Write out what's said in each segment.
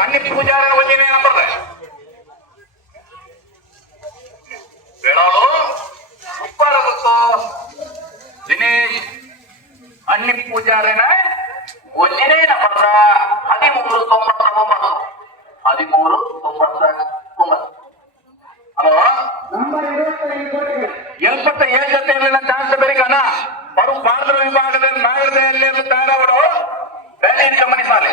ಸನ್ನಿ ಪೂಜಾರನ ವಜನೆ ನಂಬರ್ ಬೆಳಾಳು ಸುಪ್ಪಾರ ಗೊತ್ತು ದಿನೇಶ್ ಅಣ್ಣಿ ಪೂಜಾರೇನ ಒಂದಿನೇ ನಂಬರ್ ಹದಿಮೂರು ತೊಂಬತ್ತೊಂಬತ್ತು ಹದಿಮೂರು, ತೊಂಬತ್ತ, ಒಂಬತ್ತು. ಅಲ್ವಾ ಎಲ್ಸತ್ತ ಏಜ್ ಅಂತ ಇರಲಿಲ್ಲ ಚಾನ್ಸ್ ಬೇರೆಗಣ ಅವರು ಪಾತ್ರ ವಿಭಾಗದಲ್ಲಿ ನಾಗರದೆಯಲ್ಲಿ ಬೇರೆ ಬೆಲೆ ಗಮನಿಸಾಲಿ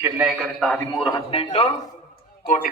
ಚೆನ್ನೈ ಕರೆತ ಹದಿಮೂರು ಹದಿನೆಂಟು ಕೋಟಿ